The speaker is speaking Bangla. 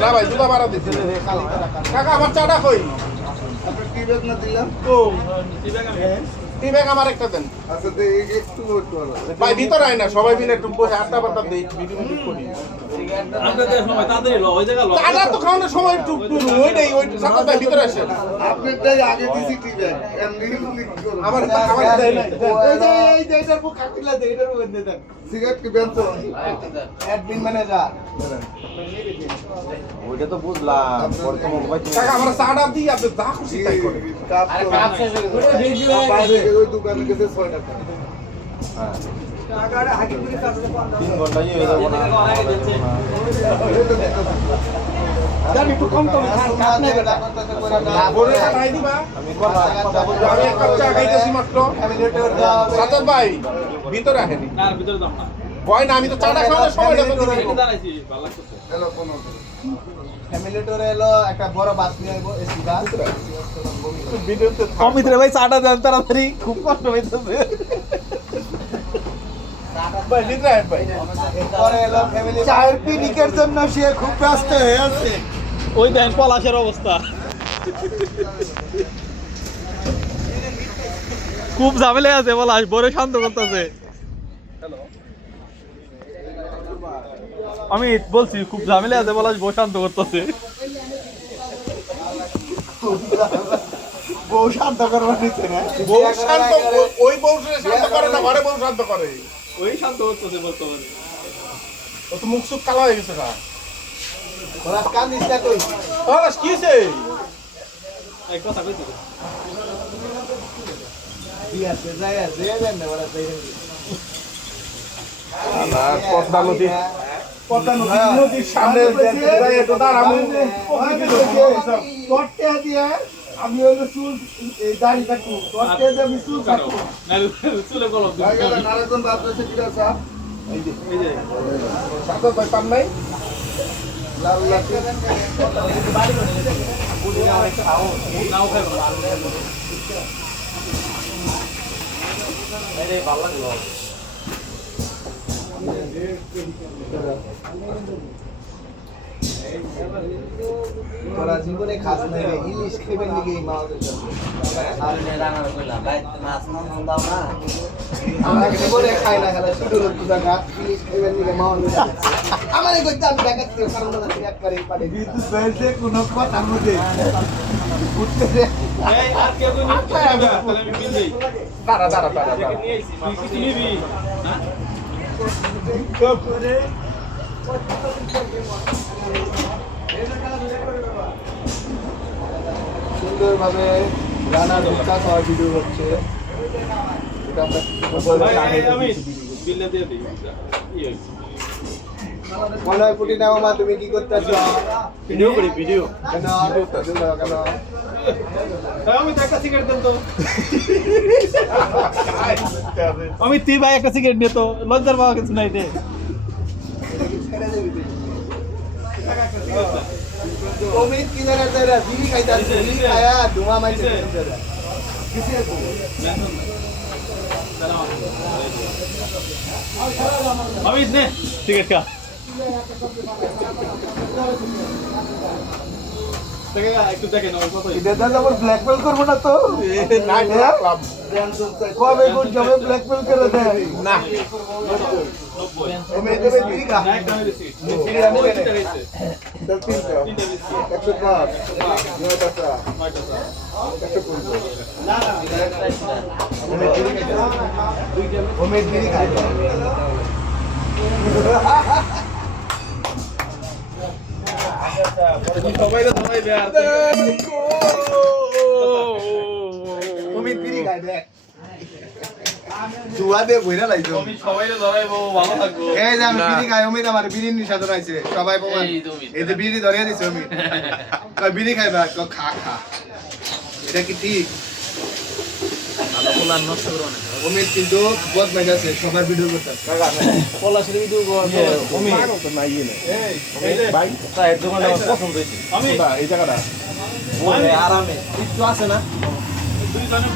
না ভাই দুটা ভাড়া দিচ্ছে কাকা আমার চাটা কই আপনার টি ব্যাগ না দিলাম টি ব্যাগ আমার একটা দেন আচ্ছা একটু ওয়েট করো ভাই ভিতরে আয় না সবাই মিলে একটু বসে আড্ডা বাড্ডা দেই ভিডিও মিডিও করি চাটা তো খাওয়ানোর সময় একটু ওইটাই ওই সাথে ভাই ভিতরে আসেন আপনারটাই আগে দিছি টি ব্যাগ এমনি ক্লিক করো আমার দেয় না এই যে এটার বুক কাটিলা দে এটার মধ্যে দেন সিগারেট কি বেনছো অ্যাডমিন ম্যানেজার ওইটা তো বুঝলাম কাকা আমরা চাটা দিই আপনি যা খুশি তাই করেন কাপ শেষ হয়ে গেছে ওই দোকানে গেছে 6 টাকা হ্যাঁ টাকাটা আগে করে কাটলে 3 ঘন্টা হয়ে যাবো না জানি একটু কম কম খান কাট নাই বেটা বলে খাই দিবা আমি করলাম আমি এক কাপ চা খাইতেছি মাত্র সাতত ভাই ভিতরে আসেনি ভয় না আমি তো চাটা খাওয়ানোর সময়টা তো দিই হ্যালো কোন ফ্যামিলি টুরে এলো একটা বড় বাস নিয়ে আইবো এসি বাস ভিডিওতে অমিত্রে ভাই চাটা দেন তাড়াতাড়ি খুব কষ্ট হইতেছে ভাই নিতে আয় ভাই পরে এলো ফ্যামিলি চায়ের পিনিকের জন্য সে খুব ব্যস্ত হয়ে আছে ওই দেন পলাশের অবস্থা খুব ঝামেলা আছে পলাশ বড় শান্ত করতেছে আমি বলছি খুব ঝামেলা আছে পলাশ বড় শান্ত করতেছে বউ শান্ত করবার নিচ্ছে না বউ শান্ত ওই বউ শান্ত করে না ঘরে বউ শান্ত করে ওই শান্ত করতেছে বর্তমানে ও তো মুখ সুখ কালো হয়ে গেছে না ওরা কান দিছে কই তাহলে কি হইছে এক কথা কইতে দিয়া সে যায় যে দেন না ওরা যাই আল্লাহ পদ্মা নদী নদীর সামনে যাই একটু দাঁড়াবো করতে দিয়ে আমি হলো চুল এই দাড়ি কাটু করতে দিয়ে আমি চুল কাটু চুলে কলম নারায়ণ বাপ আছে কি আছে এই যে সাত ভাই পান নাই লাল লাল নাও খাইব আরে ভালো লাগলো তোরা জীবনে খাস নাই রে ইলিশ খেবেন নাকি এই মাছ আমরা জীবনে খাই না খেলা শুধু লোক জায়গা ইলিশ খেবেন নাকি মাছ আমার এই কইতে আমি দেখাচ্ছি কারণ না এক করে পারে বিদ্যুৎ বেলতে কোনো কথার মধ্যে উঠতে রে এই আর কেউ নিয়ে যাবে তাহলে আমি বিল দেই দাঁড়া দাঁড়া দাঁড়া নিয়ে আইছি তুই কিছু নিবি হ্যাঁ সুন্দরভাবে রান্না ঢুকা খাওয়ার ভিডিও হচ্ছে এটা আমরা আমি বিল দিয়ে দিই কি হইছে মনে হয় পুটি নামা তুমি কি করতেছো ভিডিও করি ভিডিও কেন কেন আমি তো একটা সিগারেট দেন তো আমি তুই ভাই একটা সিগারেট নিয়ে তো লজ্জার পাওয়া কিছু নাই রে অমিত কি জায়গা তারা বিড়ি খাইতাছে বিড়ি খায়া ধোঁয়া মাইছে কিসে আছে আমি নে সিগারেট খা একটু দেখেন কত এটা দাদা আবার ব্ল্যাকমেল করবো না তো না রাখলাম কবে কোন জবে ব্ল্যাকমেল করে দেয় না অমিত দেবে বিড়ি খা একটা আমি দিছি বিড়ি আমি তিনটা দিছি 105 9 টাকা 9 টাকা 115 অমিত বিড়ি খায় সবাই তো সবাই বেয়ার অমিত বিড়ি খায় দেখ জুয়া দে বইরা লাইছো আমি সবাই ধরাইবো ভালো থাকবো এই যে আমি বিড়ি খাই অমিত আমার বিড়ির নিশা ধরাইছে সবাই প্রমাণ এই যে বিড়ি ধরিয়ে দিছে অমিত কই বিড়ি খাইবা কই খা খা এটা কি ঠিক পোলা নষ্ট করো না অমিত কিন্তু বদমাইশ আছে সবার ভিডিও করতেছে পলাশের ভিডিও আমি তো নাই না এই যে ভাই চায়ের দোকানটা আমার পছন্দ হয়েছে আমি এই জায়গাটা আরামে একটু আছে না দুই জনে